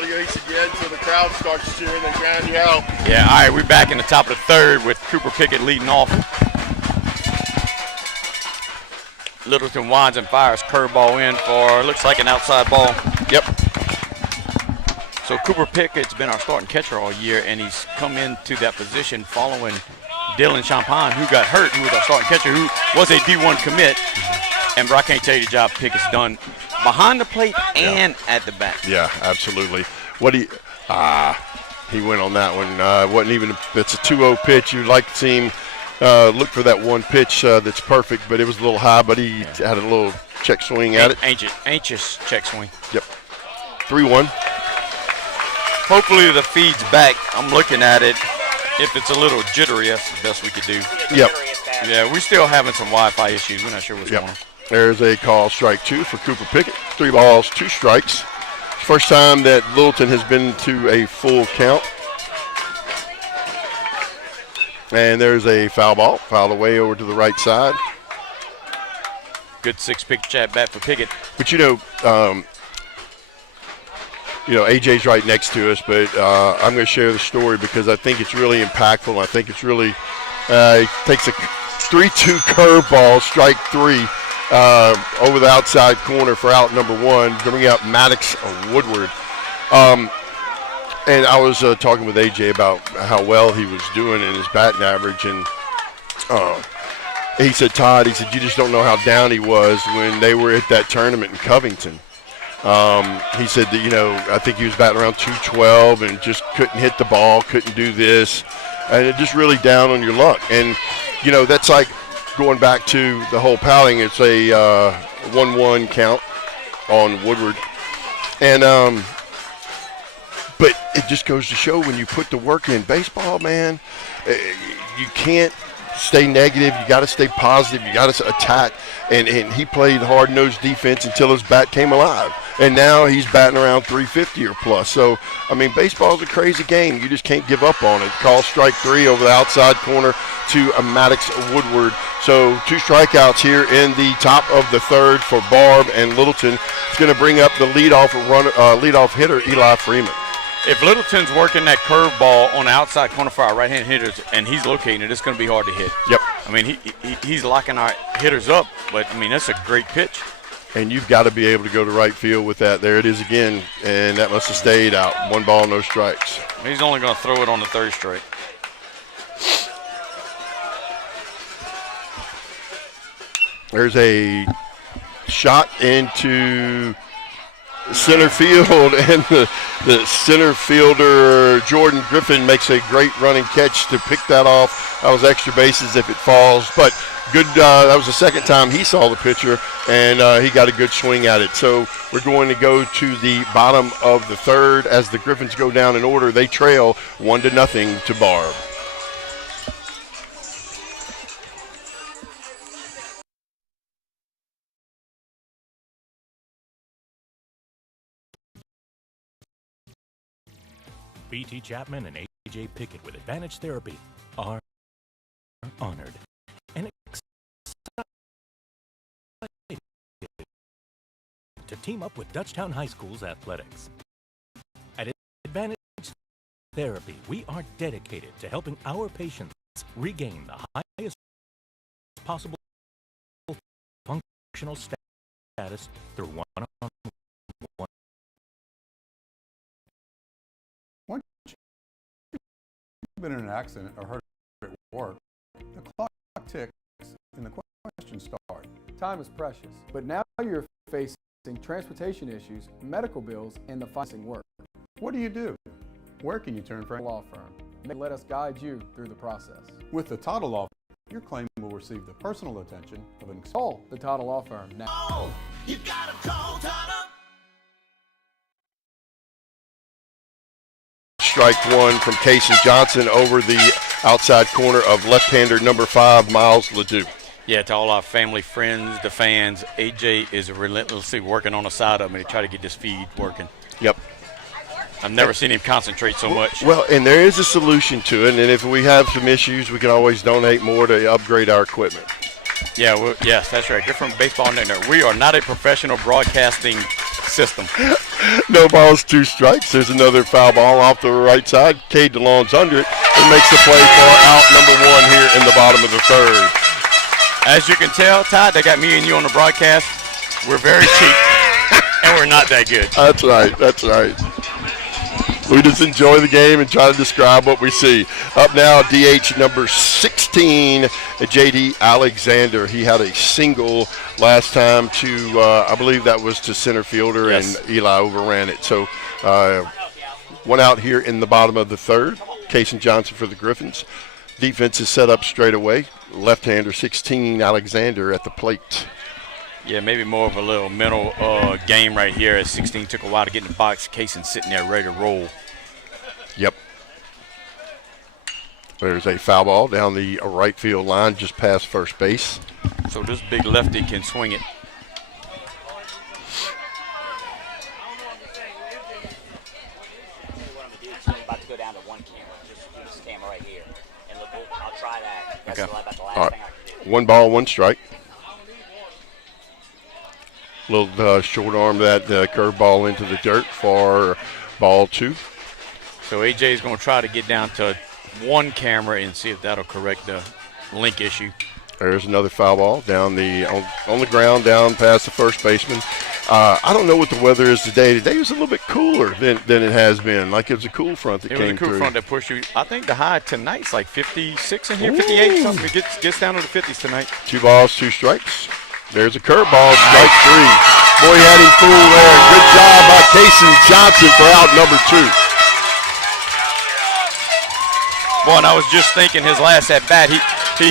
audio. He said, yeah, until the crowd starts cheering and ground you out. Yeah, all right, we're back in the top of the third with Cooper Pickett leading off. Littleton winds and fires curveball in for, looks like an outside ball. Yep. So Cooper Pickett's been our starting catcher all year, and he's come into that position following Dylan Champagne, who got hurt, who was our starting catcher, who was a D1 commit. And bro, I can't tell you the job Pickett's done behind the plate and at the bat. Yeah, absolutely. He went on that one. Wasn't even, it's a 2-0 pitch. You'd like to see him look for that one pitch that's perfect, but it was a little high, but he had a little check swing at it. Anxious check swing. Yep. 3-1. Hopefully the feed's back. I'm looking at it. If it's a little jittery, that's the best we could do. Yep. Yeah, we're still having some Wi-Fi issues. We're not sure what's going on. There's a call, strike 2 for Cooper Pickett. 3 balls, 2 strikes. First time that Littleton has been to a full count. And there's a foul ball, fouled away over to the right side. Good 6-pitch at bat for Pickett. But AJ's right next to us, but I'm going to share the story because I think it's really impactful. I think it's really he takes a 3-2 curveball, strike 3 over the outside corner for out number 1, bringing up Maddox Woodward. And I was talking with AJ about how well he was doing in his batting average, and he said, Todd, he said, you just don't know how down he was when they were at that tournament in Covington. He said that, I think he was batting around 212 and just couldn't hit the ball, couldn't do this, and it just really down on your luck. And, that's like going back to the whole pouting. It's a 1-1 count on Woodward. And, but it just goes to show when you put the work in baseball, man, you can't stay negative. You got to stay positive. You got to attack. And he played hard-nosed defense until his bat came alive. And now he's batting around 350 or plus. So, baseball's a crazy game. You just can't give up on it. Call strike 3 over the outside corner to a Maddox Woodward. So 2 strikeouts here in the top of the third for Barbe and Littleton. It's going to bring up the leadoff hitter, Eli Freeman. If Littleton's working that curveball on the outside corner for our right-hand hitters and he's locating it, it's going to be hard to hit. Yep. He's locking our hitters up, but, that's a great pitch. And you've got to be able to go to right field with that. There it is again, and that must have stayed out. 1 ball, no strikes. He's only going to throw it on the third strike. There's a shot into center field, and the center fielder, Jordan Griffin, makes a great running catch to pick that off. That was extra bases if it falls, but good. That was the second time he saw the pitcher, and he got a good swing at it. So we're going to go to the bottom of the third as the Griffins go down in order. They trail 1-0 to Barbe. B.T. Chapman and A.J. Pickett with Advantage Therapy are honored and excited to team up with Duchtown High School's athletics. At Advantage Therapy, we are dedicated to helping our patients regain the highest possible functional status through one-on-one. Been in an accident or hurt at work, the clock ticks and the questions start. Time is precious, but now you're facing transportation issues, medical bills, and the financing work. What do? Where can you turn for a law firm? Let us guide you through the process. With the Todd Law Firm, your claim will receive the personal attention of an call the Todd Law Firm now. Oh, you gotta call Todd. Strike 1 from Casey Johnson over the outside corner of left-hander number 5, Miles Ledoux. Yeah, to all our family, friends, the fans, AJ is relentlessly working on the side of him to try to get this feed working. Yep. I've never seen him concentrate so much. Well, and there is a solution to it, and if we have some issues, we can always donate more to upgrade our equipment. Yeah, well, yes, that's right. Good from Baseball Network. We are not a professional broadcasting system. No balls, 2 strikes. There's another foul ball off the right side. Cade DeLong's under it and makes the play for out number 1 here in the bottom of the third. As you can tell, Todd, they got me and you on the broadcast. We're very cheap, and we're not that good. That's right. That's right. We just enjoy the game and try to describe what we see. Up now, DH number 16, J.D. Alexander. He had a single last time to, I believe that was to center fielder, yes. and Eli overran it. So 1 out here in the bottom of the third. Cason Johnson for the Griffins. Defense is set up straight away. Left-hander 16, Alexander at the plate. Yeah, maybe more of a little mental game right here. At 16 took a while to get in the box. Cason sitting there ready to roll. Yep. There's a foul ball down the right field line just past first base. So this big lefty can swing it. About to go down to 1 camera. Just do this camera right here. And look, I'll try that. That's Okay. about the last All right. thing I can do. 1 ball, 1 strike. Little short arm that curveball into the dirt for ball 2. So AJ is going to try to get down to 1 camera and see if that'll correct the link issue. There's another foul ball down on the ground, down past the first baseman. I don't know what the weather is today. Today was a little bit cooler than it has been. Like it was a cool front that It came was a cool through. front that pushed you. I think the high tonight's like 56 in here, 58 something. It gets down to the 50s tonight. 2 balls, 2 strikes. There's a curveball, strike 3. Boy, he had him fooled there. Good job by Cason Johnson for out number 2. Boy, and I was just thinking his last at bat, he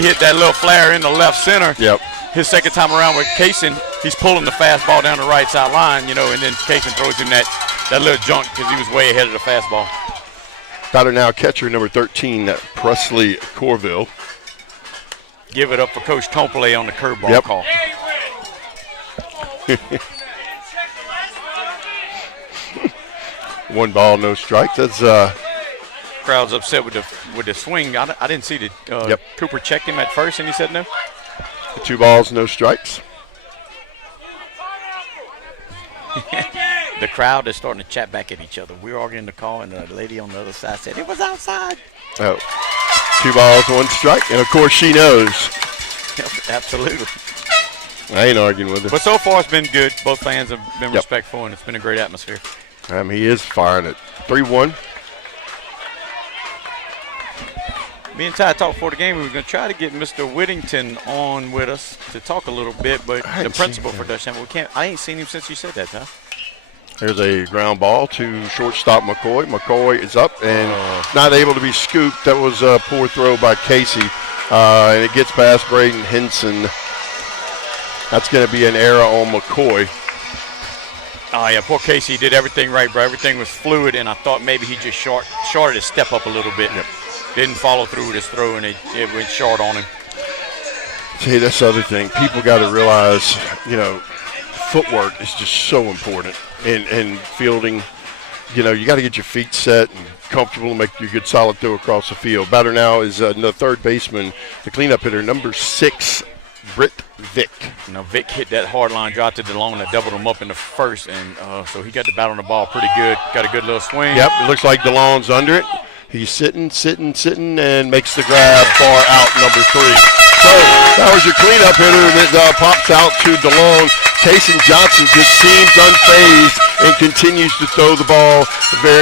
hit that little flare in the left center. Yep. His second time around with Cason, he's pulling the fastball down the right side line, and then Cason throws him that little junk because he was way ahead of the fastball. Batter now, catcher number 13, Presley Corville. Give it up for Coach Tompole on the curveball Yep. call. 1 ball, no strike. That's Crowd's upset with the swing. I didn't see the Yep. Cooper checked him at first, and he said no. 2 balls, no strikes. The crowd is starting to chat back at each other. We were arguing the call, and the lady on the other side said it was outside. Oh, 2 balls, 1 strike, and of course she knows. Absolutely. I ain't arguing with her. But so far it's been good. Both fans have been Yep. respectful, and it's been a great atmosphere. He is firing it. 3-1. Me and Ty talked before the game. We were going to try to get Mr. Whittington on with us to talk a little bit, but I the hadn't principal seen for Duchtown, we can't. I ain't seen him since you said that, Ty. There's a ground ball to shortstop McCoy. McCoy is up and not able to be scooped. That was a poor throw by Casey, and it gets past Braden Henson. That's going to be an error on McCoy. Oh, yeah, poor Casey did everything right, bro. Everything was fluid, and I thought maybe he just shorted his step up a little bit. Yep. Didn't follow through with his throw, and it went short on him. See, that's the other thing. People got to realize, footwork is just so important in fielding. You got to get your feet set and comfortable and make your good solid throw across the field. Batter now is the third baseman, the cleanup hitter, number 6, Britt Vick. Vic hit that hard line drive to DeLong that doubled him up in the first, and so he got the bat on the ball pretty good. Got a good little swing. Yep, it looks like DeLong's under it. He's sitting, and makes the grab for out number 3. So that was your cleanup hitter that pops out to DeLong. Cason Johnson just seems unfazed and continues to throw the ball very